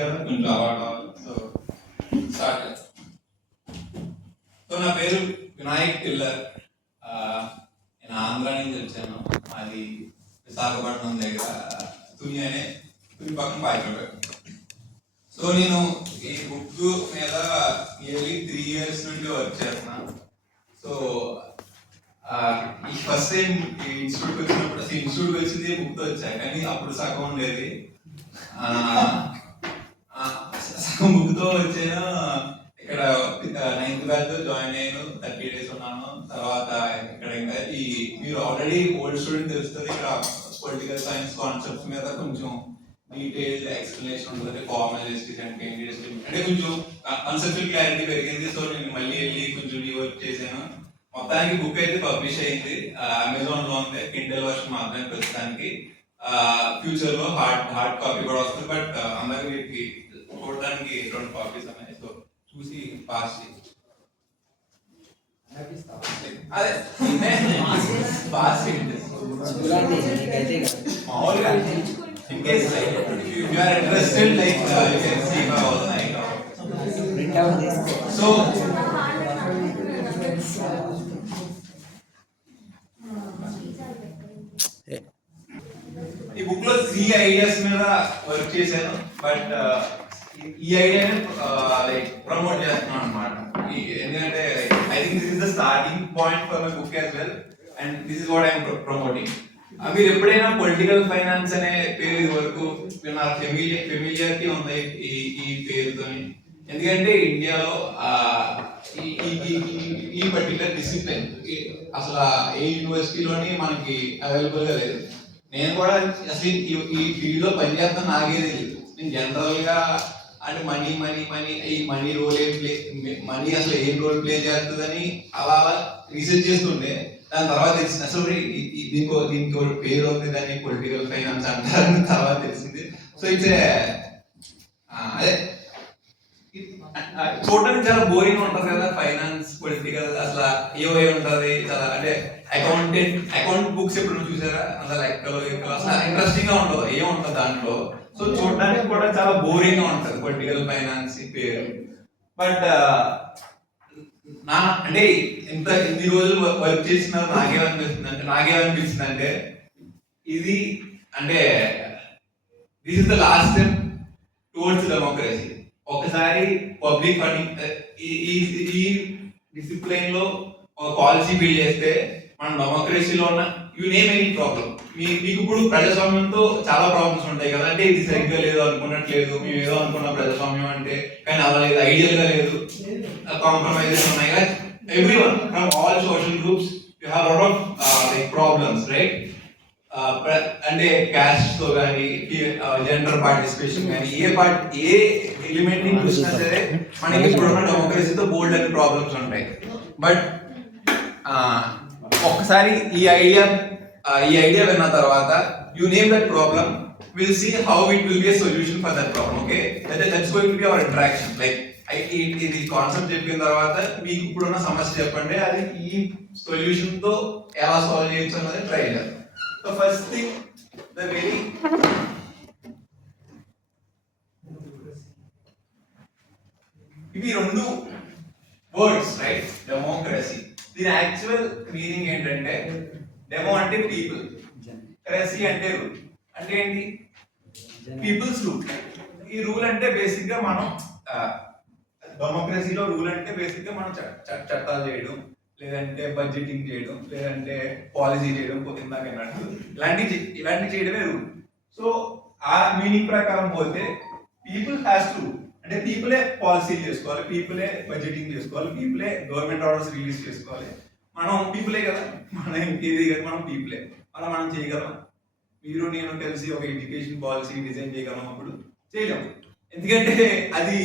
గారు కొంచెం అవార్డు అవ్వాలి. So start. సో నా పేరు వినాయక్ టిల్లర్. నేను ఆంధ్ర నుంచి వచ్చాను. మాది విశాఖపట్నం దగ్గర తుని పక్కన పాయపడ్డాడు. సో నేను ఈ బుక్ మీద నియర్లీ 3 years నుండి వర్క్ చేస్తున్నాను. సో ఈ ఫస్ట్ టైం ఈ ఇన్స్టిట్యూట్ వచ్చినప్పుడు అసలు ఇన్స్టిట్యూట్ వచ్చింది బుక్తో వచ్చా, కానీ అప్పుడు సగం ఉండేది. సగం బుక్తో వచ్చాను. ఇక్కడ 9th batch జాయిన్ అయ్యాను, 30 days ఉన్నాను. తర్వాత ఇక్కడ ఇంకా మీరు ఆల్రెడీ ఓల్డ్ స్టూడెంట్ తెలుస్తుంది, ఇక్కడ పొలిటికల్ సైన్స్ కాన్సెప్ట్స్ మీద కొంచెం డీటెయిల్ ఎక్స్ప్లెనేషన్ ఉంటుంది. ఫార్మాలిస్టిక్ అంటే అంటే కొంచెం కాన్సెప్చువల్ క్లారిటీ పెరిగింది. సో నేను మళ్ళీ వెళ్ళి కొంచెం రీవర్క్ చేశాను. మొత్తానికి బుక్ అయితే పబ్లిష్ అయింది. అమెజాన్ లో ఉంది, కిండల్ వర్షన్ మాత్రమే ప్రస్తుతానికి. ఫ్యూచర్ లో హార్డ్ కాపీ కూడా వస్తుంది. బట్ అందరికి వీటికి చూడడానికి 2 కాపీస్ ఉన్నాయి. సో చూసి పాస్ అదే పాస్ మామూలుగా in case like if you are interested, like you can see my all night. So ఈ బుక్ లో 3 ideas మీద వర్క్ చేశాను. బట్ ఈ ఐడియాని లైక్ ప్రమోట్ చేస్తున్నాను అనమాట. ఎందుకంటే I think this is the starting point for my book as well, and this is what I'm promoting. మీరు ఎప్పుడైనా పొలిటికల్ ఫైనాన్స్ అనే పేరు ఇది వరకు నాకు ఫెమిలియారిటీ ఉంది ఈ పేరుతో. ఎందుకంటే ఇండియాలో ఈ పర్టికులర్ డిసిప్లిన్ అసలు ఏ యూనివర్సిటీలోని మనకి అవైలబుల్ గా లేదు. నేను కూడా అసలు ఈ ఫీల్డ్ లో పనిచేస్తాను నాకే తెలియదు. నేను జనరల్ గా అంటే మనీ రోల్ మనీ అసలు ఏం రోల్ ప్లే చేస్తుందని అలా రీసెర్చ్ చేస్తుండే. దాని తర్వాత తెలిసింది అసలు దీనికి ఒక పేరు ఉంది, దాన్ని పొలిటికల్ ఫైనాన్స్ అంటారని తర్వాత తెలిసింది. సో ఇట్స్ అదే చూడడానికి చాలా బోరింగ్ ఉంటుంది కదా ఫైనాన్స్ పొలిటికల్. అసలు ఏవై ఉంటుంది చాలా, అంటే అకౌంట్ బుక్స్ ఎప్పుడు చూసారా? అసలు లెక్కలు అసలు ఇంట్రెస్టింగ్ గా ఉండదు, ఏముంటుంది దాంట్లో. సో చూడడానికి కూడా చాలా బోరింగ్ గా ఉంటుంది పొలిటికల్ ఫైనాన్స్ పేరు. బట్ అంటే ఇన్ని రోజులు వర్క్ చేసిన నాకేమనిపిస్తుంది అంటే ఇది అంటే this is the last step towards democracy. ఒకసారి పబ్లిక్ ఫండింగ్ ఈ డిసిప్లైన్ లో ఒక పాలసీ బిల్డ్ చేస్తే మన డెమోక్రసీలో ఉన్న యూ నేమ్ ఎనీ ప్రాబ్లం. మీకు ఇప్పుడు ప్రజాస్వామ్యంతో చాలా ప్రాబ్లమ్స్ ఉంటాయి కదా. అంటే ఇది సరిగ్గా లేదు, అనుకున్నట్లేదు, మేము ఏదో అనుకున్న ప్రజాస్వామ్యం అంటే, కానీ అలా లేదు, ఐడియల్ గా లేదు, కాంప్రమైజెస్ ఉన్నాయి కదా. Everyone from all social groups you have lot of like problems, right? అంటే క్యాస్ట్ తో కానీ, జెండర్ పార్టిసిపేషన్ కానీ, ఏ ఎలిమెంట్ ని చూసినా సరే మనకి ఇప్పుడున్న డెమోక్రసీతో బోల్డ్ అనే ప్రాబ్లమ్స్ ఉంటాయి. బట్ ఒక్కసారి ఈ ఐడియా విన్న తర్వాత you name that problem, will see how it will be a solution for that problem. Okay, that's going to be our interaction. Like ఇది కాన్సెప్ట్ చెప్పిన తర్వాత మీకు ఇప్పుడున్న సమస్య చెప్పండి, అది ఈ సొల్యూషన్ తో ఎలా సాల్వ్ చేయొచ్చు అన్నది ట్రై చేయాలి. So first thing, the very ఇవి 2 వర్డ్స్, రైట్? డెమోక్రసీ. దీని యాక్చువల్ మీనింగ్ ఏంటంటే, డెమో అంటే పీపుల్, క్రసీ అంటే రూల్. అంటే ఏంటి? People's rule. ఈ రూల్ అంటే బేసిక్ గా మనం డెమోక్రసీలో రూల్ అంటే బేసిక్ గా మనం చట్టాలు చేయడం, లేదంటే బడ్జెటింగ్ చేయడం, లేదంటే పాలసీ చేయడం, ఇందాక అన్నట్టు ఇలాంటి చేయడమే రూల్. సో ఆ మీనింగ్ ప్రకారం పోతే పీపుల్ హ్యాస్ టు, అంటే పీపులే పాలసీలు చేసుకోవాలి, పీపులే బడ్జెటింగ్ చేసుకోవాలి, పీపులే గవర్నమెంట్ ఆర్డర్స్ రిలీజ్ చేసుకోవాలి. మనం పీపులే కదా, మనం పీపులే. అలా మనం చేయగలం. మీరు నేను కలిసి ఒక ఎడ్యుకేషన్ పాలసీ డిజైన్ చేయగలం, అప్పుడు చేయలేము, ఎందుకంటే అది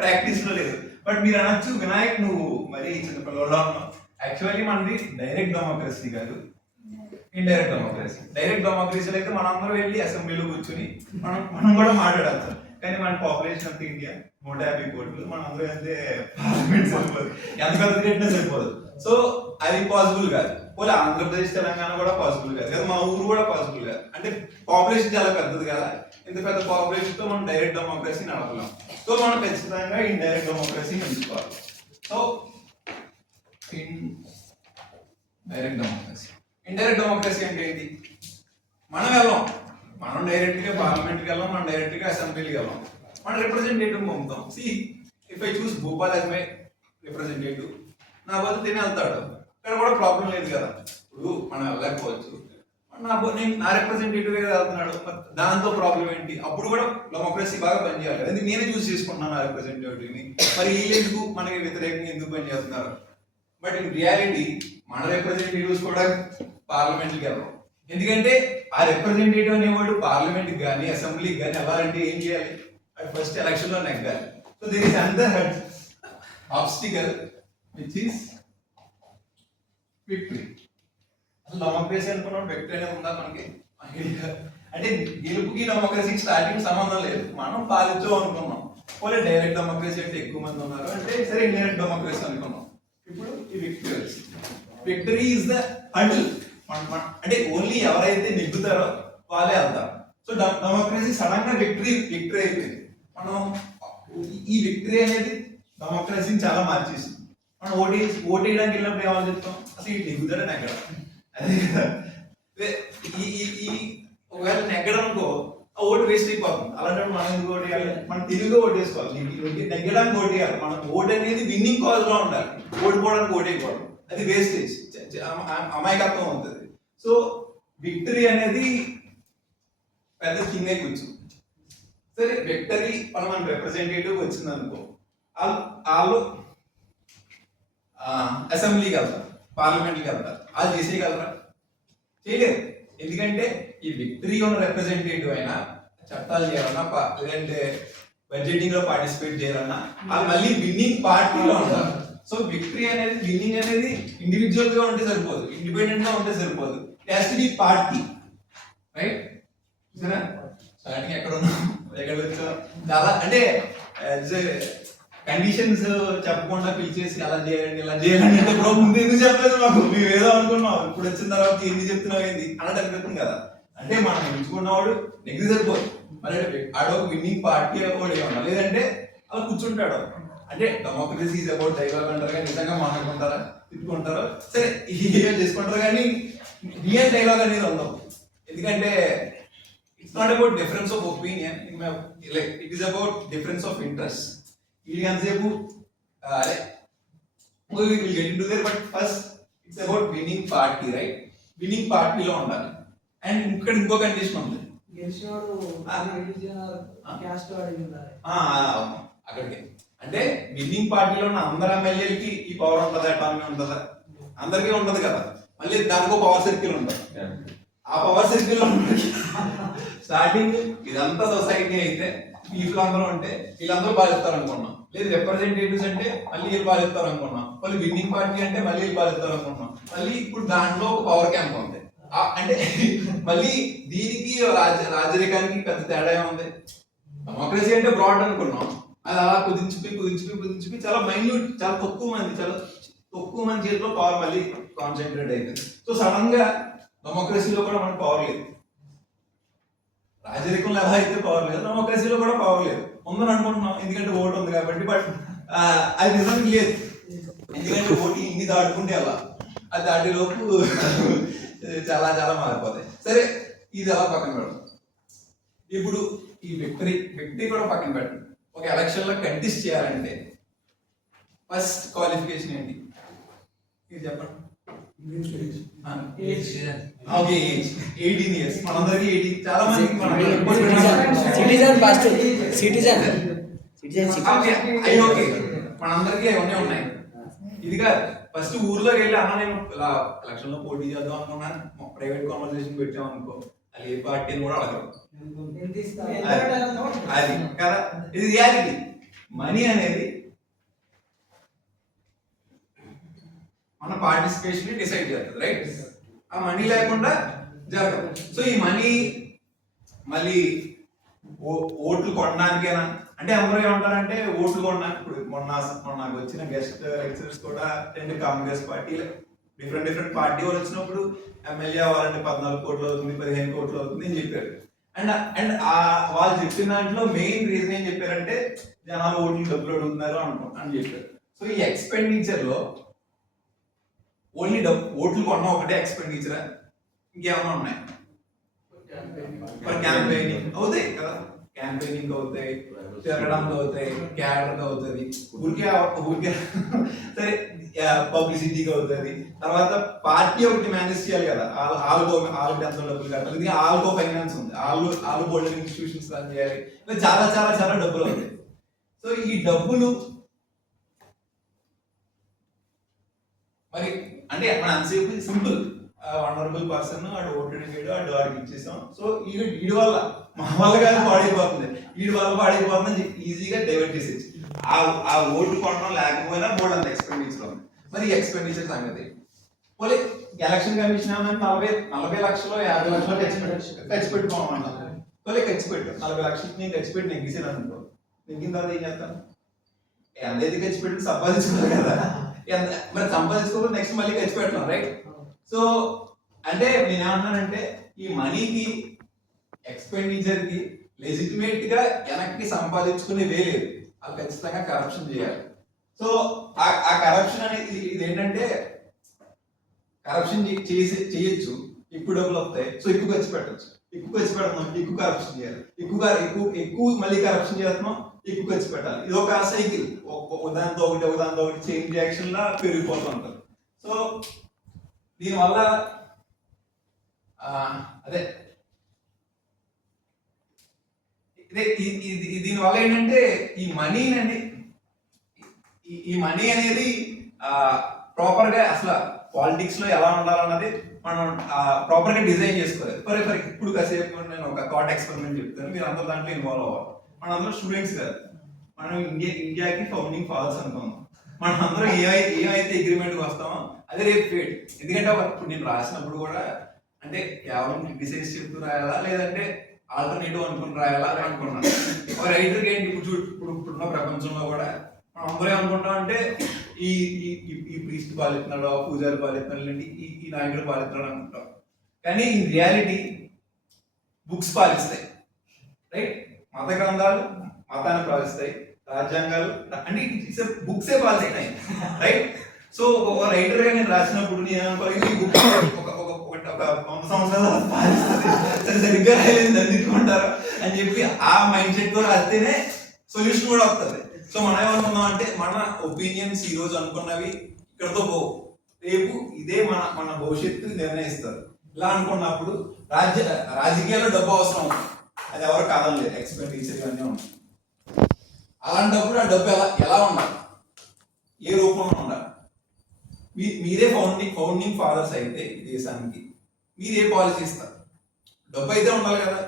ప్రాక్టీస్ లో లేదు. బట్ మీరు అనొచ్చు, వినాయక్ నువ్వు మరి చిన్నపిల్లల్లో ఉన్నావు. యాక్చువల్లీ మనది డైరెక్ట్ డెమోక్రసీ కాదు, ఇండైరెక్ట్ డెమోక్రసీ. డైరెక్ట్ డెమోక్రసీలో అయితే మనం అందరూ వెళ్ళి అసెంబ్లీలో కూర్చుని మనం కూడా మాట్లాడచ్చు. కానీ మన పాపులేషన్ అంతా ఇండియా 150 కోట్లు, మనం అందరూ వెళ్తే పార్లమెంట్ సరిపోదు, ఎంత పెద్ద కట్టినా సరిపోదు. సో అది పాసిబుల్ కాదు. పోలే ఆంధ్రప్రదేశ్ తెలంగాణ కూడా పాసిబుల్ కాదు కదా, మా ఊరు కూడా పాసిబుల్ కాదు. అంటే పాపులేషన్ చాలా పెద్దది కదా, ఇంత పెద్ద పాపులేషన్ తో మనం డైరెక్ట్ డెమోక్రసీ నడపలేం. సో మనం ఖచ్చితంగా ఇండైరెక్ట్ డెమోక్రసీ ఎంచుకోవాలి. So direct democracy. Indirect democracy అంటే ఏంటి? మనం వెళ్ళాం, మనం డైరెక్ట్ గా పార్లమెంట్కి వెళ్ళాం, మనం డైరెక్ట్ గా అసెంబ్లీకి వెళ్ళాం, మనం రిప్రజెంటేటివ్ పంపుతాం. See if I choose Bhupal as my representative, నా బదులు తిని వెళ్తాడు, ఇక్కడ కూడా ప్రాబ్లం లేదు కదా. ఇప్పుడు మనం వెళ్ళకపోవచ్చు, నా రిప్రజెంటేటివ్ గా వెళ్తున్నాడు, దాంతో ప్రాబ్లం ఏంటి? అప్పుడు కూడా డెమోక్రసీ బాగా పనిచేయాలి. ఎందుకు నేనే చూస్ చేసుకుంటున్నాను నా రిప్రజెంటేటివ్ ని, మరి వీళ్ళెందుకు మనకి వ్యతిరేకంగా ఎందుకు పనిచేస్తున్నారు? బట్ ఇన్ రియాలిటీ మన రిప్రజెంటేటివ్స్ కూడా పార్లమెంట్కి వెళ్ళరు. ఎందుకంటే ఆ రిప్రజెంటేటివ్ అనేవాడు పార్లమెంట్కి కానీ అసెంబ్లీకి కానీ వెళ్ళాలంటే ఏం చేయాలి? ఫస్ట్ ఎలక్షన్ లో నెగ్గాలి. So this is another obstacle which is victory. అసలు డెమోక్రసీ అనుకున్నాం విక్టరీ అనేది ఉందా మనకి? అంటే గెలుపుకి డెమోక్రసీకి స్టార్టింగ్ సంబంధం లేదు, మనం పాలించాం అనుకున్నాం. పోలే డైరెక్ట్ డెమోక్రసీ అంటే ఎక్కువ మంది ఉన్నారు అంటే సరే ఇండైరెక్ట్ డెమోక్రసీ అనుకున్నాం. ఇప్పుడు ఈ విక్టరీ వచ్చింది. Victory is the hurdle. అంటే ఓన్లీ ఎవరైతే నెగ్గుతారో వాళ్ళే వెళ్తారు. సో డెమోక్రసీ సడన్ గా విక్టరీ అయిపోయింది. మనం ఈ విక్టరీ అనేది డెమోక్రసీని చాలా మార్చేసింది. మనం ఓటేయడానికి వెళ్ళినప్పుడు ఏమని చెప్తాం? అసలు ఈ నెగ్గుతారా నెగ్గడం, అదే కదా. ఒకవేళ నెగ్గడం అనుకో ఆ ఓటు వేస్ట్ అయిపోతుంది. అలాంటి మనం ఎందుకు ఓటేయాలి? మనం తెలుగుగా ఓటేసుకోవాలి. నెగ్గడానికి ఓటేయాలి. మన ఓటు అనేది విన్నింగ్ కాజ్ లో ఉండాలి, ఓడిపోవడానికి ఓటేయకూడదు. అది వేస్టేజ్, అమాయకత్వం అవుతుంది. సో విక్టరీ అనేది పెద్ద కింగే కూర్చు. సరే విక్టరీ మన రిప్రజెంటేటివ్ వచ్చింది అనుకో, వాళ్ళు అసెంబ్లీకి వెళ్తారు, పార్లమెంట్కి వెళ్తారు. వాళ్ళు చేసేయగలరా? చేయలేరు. ఎందుకంటే ఈ విక్టరీ ఉన్న రిప్రజెంటేటివ్ అయినా చట్టాలు చేయాలన్నా లేదంటే బడ్జెటింగ్ లో పార్టిసిపేట్ చేయాలన్నా వాళ్ళు మళ్ళీ విన్నింగ్ పార్టీలో ఉంటారు. సో విక్టరీ అనేది విన్నింగ్ అనేది ఇండివిజువల్ గా ఉంటే సరిపోదు, ఇండిపెండెంట్ గా ఉంటే సరిపోదు. It has to be party, right? సరే స్టార్టింగ్ ఎక్కడ ఉన్నాం, ఎక్కడ వచ్చాం, చాలా అంటే కండిషన్స్ చెప్పకుండా పిలిచేసి అలా చేయండి ఇలా చేయండి అంటే బ్రో ముందు ఎందుకు చెప్పలేదు మాకు, మేము ఏదో అనుకున్నాం, ఇప్పుడు వచ్చిన తర్వాత ఎందుకు చెప్తున్నావు ఏంది అన్నట్టు అనిపిస్తుంది కదా. అంటే మనం ఎంచుకున్నవాడు నెగ్గి సరిపోదు, మరి ఆడో విన్నింగ్ పార్టీ కూడా ఏమన్నా లేదంటే అలా కూర్చుంటాడు. అంటే డెమోక్రసీ ఈజ్ అబౌట్ డైలాగ్ అంటారు కానీ నిజంగా మాట్లాడుకుంటారా, తిట్టుకుంటారా, సరే ఏం చేసుకుంటారు కానీ రియల్ డైలాగ్ అనేది ఉండవు. ఎందుకంటే it's not about difference of opinion, like it is about difference of interest. ఇది ఎంతసేపు అరే will get into there, but first it's about winning party, right? Winning పార్టీలో ఉండాలి. అండ్ ఇక్కడ ఇంకో కండిషన్ ఉంది, అక్కడికి అంటే విన్నింగ్ పార్టీలో ఉన్న అందరు ఎమ్మెల్యేలకి ఈ పవర్ ఉంటుందా, అటానమీ ఉంటుందా? అందరికీ ఉండదు కదా. మళ్ళీ దానికి ఒక పవర్ సర్కిల్ ఉంటుంది. ఆ పవర్ సర్కిల్ స్టార్టింగ్ ఇదంతా సొసైటీ అయితే పీపుల్ అందరూ ఉంటే వీళ్ళందరూ పాలిస్తారు అనుకున్నాం. లేదు రిప్రజెంటేటివ్స్ అంటే మళ్ళీ వీళ్ళు పాలిస్తారు అనుకున్నాం. మళ్ళీ విన్నింగ్ పార్టీ అంటే మళ్ళీ వీళ్ళు పాలిస్తారు అనుకున్నాం. మళ్ళీ ఇప్పుడు దాంట్లో ఒక పవర్ క్యాంప్ ఉంది. అంటే మళ్ళీ దీనికి రాజరికానికి పెద్ద తేడా ఏముంది? డెమోక్రసీ అంటే బ్రాడ్ అనుకున్నాం, అది అలా కుదించిపోయి చాలా మైన్యూట్, చాలా తక్కువ మంది చేతిలో పవర్ మళ్ళీ కాన్సన్ట్రేట్ అయిపోయింది. సో సడన్ గా డెమోక్రసీలో కూడా మనకు పవర్ లేదు. రాజరికంలో ఎలా అయితే పవర్ లేదు, డెమోక్రసీలో కూడా పవర్ లేదు. ఉందని అనుకుంటున్నాం ఎందుకంటే ఓటు ఉంది కాబట్టి. బట్ అది నిజానికి లేదు. ఎందుకంటే ఓటు ఇన్ని దాటుకుంటే అలా అది దాటిలోపు చాలా చాలా మారిపోతాయి. సరే ఇది అలా పక్కన పెడతాం. ఇప్పుడు ఈ విక్టరీ కూడా పక్కన పెట్టండి. ఒక ఎలక్షన్ లో కంటెస్ట్ చేయాలంటే ఫస్ట్ క్వాలిఫికేషన్ ఏంటి? ఇది చెప్పండి. 18 years. మనందరికీ 18. చాలా మందికి మనందరికీ అవన్నీ ఉన్నాయి. ఇదిగా ఫస్ట్ ఊర్లోకి వెళ్ళి అన్న నేను ఎలక్షన్ లో పోటీ చేద్దాం అనుకున్నాను, ప్రైవేట్ కాన్వర్సేషన్ పెట్టాం అనుకో, అది ఏ పార్టీ అని కూడా అడగరు. అది కదా, ఇది రియాలిటీ. మనీ అనేది మన పార్టిసిపేషన్ డిసైడ్ చేస్తుంది, రైట్? ఆ మనీ లేకుండా జరగదు. సో ఈ మనీ మళ్ళీ ఓట్లు కొనడానికేనా అంటే అందరూ ఏమంటారంటే ఓట్లు కొనడానికి. ఇప్పుడు మొన్న వచ్చిన గెస్ట్ లెక్చరర్స్ కూడా 2 కాంగ్రెస్ పార్టీలు డిఫరెంట్ పార్టీ వాళ్ళు వచ్చినప్పుడు ఎమ్మెల్యే అవ్వాలంటే 14 కోట్లు అవుతుంది, 15 కోట్లు అవుతుంది అని చెప్పారు. అండ్ అండ్ వాళ్ళు చెప్పిన దాంట్లో మెయిన్ రీజన్ ఏం చెప్పారంటే జనాలు ఓట్లు డబ్బులు అడుగుతున్నారు అని చెప్పారు. సో ఈ ఎక్స్పెండిచర్ లో ఓన్లీ ఓట్లు కొనడం ఒకటే ఎక్స్పెండిచర్, ఇంకేమైనా ఉన్నాయి? క్యాంపెయినింగ్ అవుతాయి కదా, క్యాంపెయినింగ్ అవుతాయి, తిరగడానికి అవుతాయి, క్యాడర్ అవుతుంది, ఊరికే సరే పబ్లిసిటీకి అవుతుంది. తర్వాత పార్టీ ఒకటి మేనేజ్ చేయాలి కదా, వాళ్ళకి ఎంత డబ్బులు కట్టాలి, ఇది వాళ్ళకో ఫైనాన్స్ ఉంది, వాళ్ళు బోల్డ్ ఇన్స్టిట్యూషన్స్ రన్ చేయాలి, చాలా చాలా చాలా డబ్బులు అవుతాయి. సో ఈ డబ్బులు మరి అంటే మన అంతసేపు సింపుల్, వనరబుల్ పర్సన్ వాడు ఓటెడ్ చేయడు, వాడికి ఇచ్చేసాం. సో వీడి వల్ల మా వల్ల కానీ పాడైపోతుంది, వీడి వల్ల పాడైపోతుందని ఈజీగా డైవర్ట్ చేసేసి ఆ ఓటు కొనడం లేకపోయినా బోర్డు అంత ఎక్స్పెండిచర్ ఉంది. మరి ఎక్స్పెండిచర్ సంగతి పోలే ఎలక్షన్ కమిషన్ ఏమన్నా 40 లక్షలు 50 లక్షలు ఖర్చు పెట్టుకోమంటారు. పోలే ఖర్చు పెట్టు 40 లక్షలు నేను ఖర్చు పెట్టి నెగ్గిసాను అనుకో, నెగ్గిన తర్వాత ఏం చేస్తాను? ఎంతైతే ఖర్చు పెట్టి సంపాదించుకోవాలి కదా, మరి సంపాదించుకోకపోతే నెక్స్ట్ మళ్ళీ ఖర్చు పెట్టడం, రైట్? సో అంటే నేనేమన్నానంటే ఈ మనీకి ఎక్స్పెండిచర్ కి లెజిటిమేట్ గా వెనక్కి సంపాదించుకునే లేదు, అది ఖచ్చితంగా కరప్షన్ చేయాలి. సో ఆ కరప్షన్ అనేది ఇదేంటంటే కరప్షన్ చేయొచ్చు, ఎక్కువ డబ్బులు వస్తాయి, సో ఎక్కువ ఖర్చు పెట్టచ్చు, ఎక్కువ ఖర్చు పెడుతున్నాం, ఎక్కువ కరప్షన్ చేయాలి, ఎక్కువ మళ్ళీ కరప్షన్ చేస్తున్నాం, ఎక్కువ ఖర్చు పెట్టాలి. ఇది ఒక సైకిల్, ఒకదాంతో ఒకటి చైన్ రియాక్షన్ లా పెరిగిపోతూ ఉంటారు. సో దీనివల్ల అదే దీనివల్ల ఏంటంటే ఈ మనీ అనేది ప్రాపర్ గా అసలు పాలిటిక్స్ లో ఎలా ఉండాలన్నది మనం ప్రాపర్ గా డిజైన్ చేసుకోవాలి. ఫర్ ఇప్పుడు కాసేపు నేను ఒక థాట్ ఎక్స్పెరిమెంట్ చెప్తాను, మీరు అందరూ దాంట్లో ఇన్వాల్వ్ అవ్వాలి. మన అందరూ స్టూడెంట్స్ కాదు, మనం ఇండియాకి ఫౌండింగ్ ఫాదర్స్ అనుకున్నాం. మనం అందరం ఏమైతే అగ్రిమెంట్ వస్తామో అదే రేపు ఫేట్. ఎందుకంటే ఇప్పుడు నేను రాసినప్పుడు కూడా అంటే కేవలం క్రిటిసైజ్ చెప్తూ రాయాలా లేదంటే ఆల్టర్నేటివ్ అనుకుని రాయాలా అని అనుకున్నాను. ఒక రైటర్కి ఏంటి ఇప్పుడున్న ప్రపంచంలో కూడా మనం అందరూ అనుకుంటాం అంటే ఈ ప్రీస్ట్ పాలిస్తున్నాడు, పూజారి పాలిస్తున్నాడు, ఈ నాయకుడు పాలిస్తున్నాడు అనుకుంటాం. కానీ ఈ రియాలిటీ బుక్స్ పాలిస్తాయి, రైట్? మత గ్రంథాలు మతాన్ని పాలిస్తాయి, రాజ్యాంగాలు అంటే బుక్సే పాలిస్తాయి, రైట్? సో ఒక రైటర్ గా నేను రాసినప్పుడు నేను అనుకోలేదు ఈ బుక్ ఒక 100 సంవత్సరాలు పాలిస్తుంది, సరిగ్గా అందించుకుంటారు అని చెప్పి ఆ మైండ్ సెట్ తో రాస్తేనే సొల్యూషన్ కూడా వస్తుంది. సో మనం ఏమనుకున్నాం అంటే మన ఒపీనియన్స్ ఈ రోజు అనుకున్నవి ఇక్కడతో పోవు, రేపు ఇదే మన భవిష్యత్తు నిర్ణయిస్తారు. ఇలా అనుకున్నప్పుడు రాజకీయాల్లో డబ్బు అవసరం, అది ఎవరు కాదనలేదు, ఎక్స్పెండిచర్ ఇవన్నీ ఉంటాయి. అలాంటప్పుడు ఆ డబ్బు ఎలా ఉండాలి, ఏ రూపంలో ఉండాలి? మీరే ఫౌండింగ్ ఫాదర్స్ అయితే ఈ దేశానికి మీరు ఏ పాలసీ ఇస్తారు? డబ్బు అయితే ఉండాలి కదా,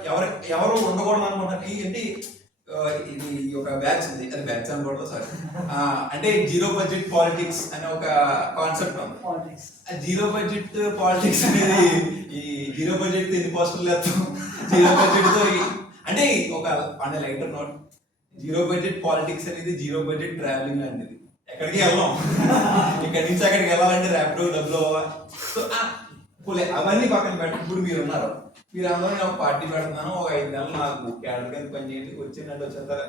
ఎవరు ఉండకూడదు అనుకుంటారు. ఏంటి ఇది ఒక బ్యాచ్ ఉంది, అది బ్యాచ్ అనుకోవడం సార్, అంటే జీరో బడ్జెట్ పాలిటిక్స్ అనే ఒక కాన్సెప్ట్ ఉంది. ఆ జీరో బడ్జెట్ పాలిటిక్స్ అనేది ఈ జీరో బడ్జెట్ ఎన్ని పోస్టర్లు వేస్తాం, జీరో బడ్జెట్ తో అంటే ఒక అనే lighter note, zero budget politics అనేది జీరో బడ్జెట్ ట్రావెలింగ్ లాంటిది. ఎక్కడికి వెళ్ళాం, ఇక్కడి నుంచి అక్కడికి వెళ్ళాలంటే ర్యాపిడో డబ్బులు అవ్వాలి. సో అవన్నీ పక్కన పెట్టి ఇప్పుడు మీరు ఉన్నారు, మీరు అందరూ నేను ఒక పార్టీ పెడుతున్నాను, ఒక 5 నెలలు నాకు క్యాడర్ కింద పని చేయండి, వచ్చిందంటే వచ్చేస్తారు.